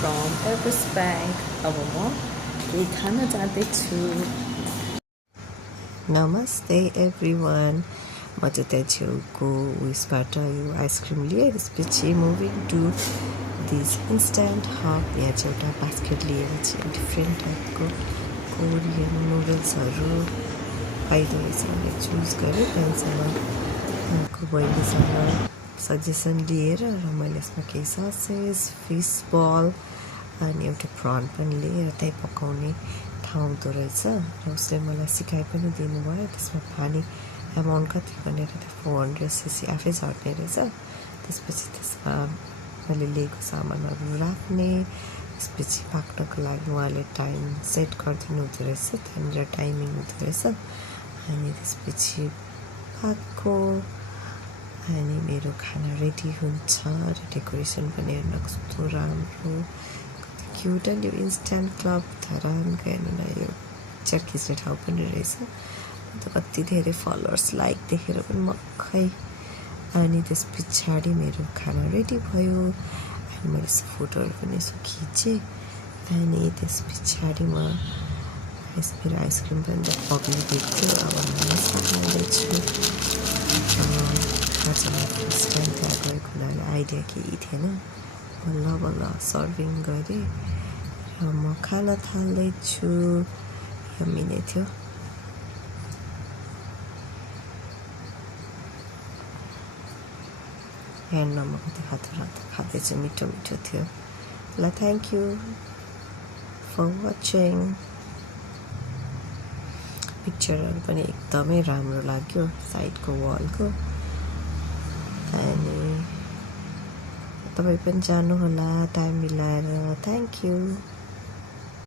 from Everest Bank. अब म केही खान जाँदैछु. नमस्ते एभ्रिवान. म चाहिँ त्यहाँ छेउको उयसबाट यो आइसक्रिम लिएँ. त्यसपछि moving to this instant hub. यहाँ चाहिँ एउटा बास्केट लिएर चाहिँ डिफ्रेन्ट टाइपको कोरियन नुडल्सहरू पाइँदो रहेछ भने चुज गरेँ. त्यहाँसँग उहाँको बहिनीसँग सजेसन लिएर र मैले यसमा केही ससेज, फिस बल अनि एउटा प्रन पनि लिएँ. र त्यहीँ पकाउने ठाउँ हुँदो रहेछ र उसले मलाई सिकाइ पनि दिनुभयो. त्यसमा पानी एमाउन्ट कति भनेर त्यो 400 cc आफै झर्ने रहेछ. त्यसपछि त्यसमा मैले लिएको सामानहरू राख्ने. त्यसपछि पाक्नको लागि उहाँले टाइम सेट गरिदिनु हुँदो रहेछ. त्यहाँनिर टाइमिङ हुँदो रहेछ. अनि त्यसपछि पाक्को अनि मेरो खाना रेडी हुन्छ. र डेकोरेसन पनि हेर्न कस्तो राम्रो, कति क्युट. अनि यो इन्स्ट्यान्ट क्लब धरानको हेर्नु न, यो पिक्चर खिच्ने ठाउँ पनि रहेछ. अन्त कति धेरै फलोवर्स लाइक देखेर पनि मक्खै. अनि त्यस पछाडि मेरो खाना रेडी भयो. अनि मैले यसो फोटोहरू पनि यसो खिचेँ. अनि त्यस पछाडि म मेरो आइसक्रिम पनि त पग्लिदिएको थियो. अब म खाँदैछु. चाहिँ फर्स्ट टाइम त्यहाँ गएको हुनाले आइडिया केही थिएन. बल्ल बल्ल सर्भिङ गरेँ र म खान थाल्दैछु. यम्मी नै थियो. हेर्नमा कति रातो खाँदैछु, मिठो मिठो थियो. ल थ्याङ्क यू फर वाचिङ. पिक्चरहरू पनि एकदमै राम्रो लाग्यो साइडको वालको. अनि तपाईँ पनि जानुहोला टाइम मिलाएर. Thank you.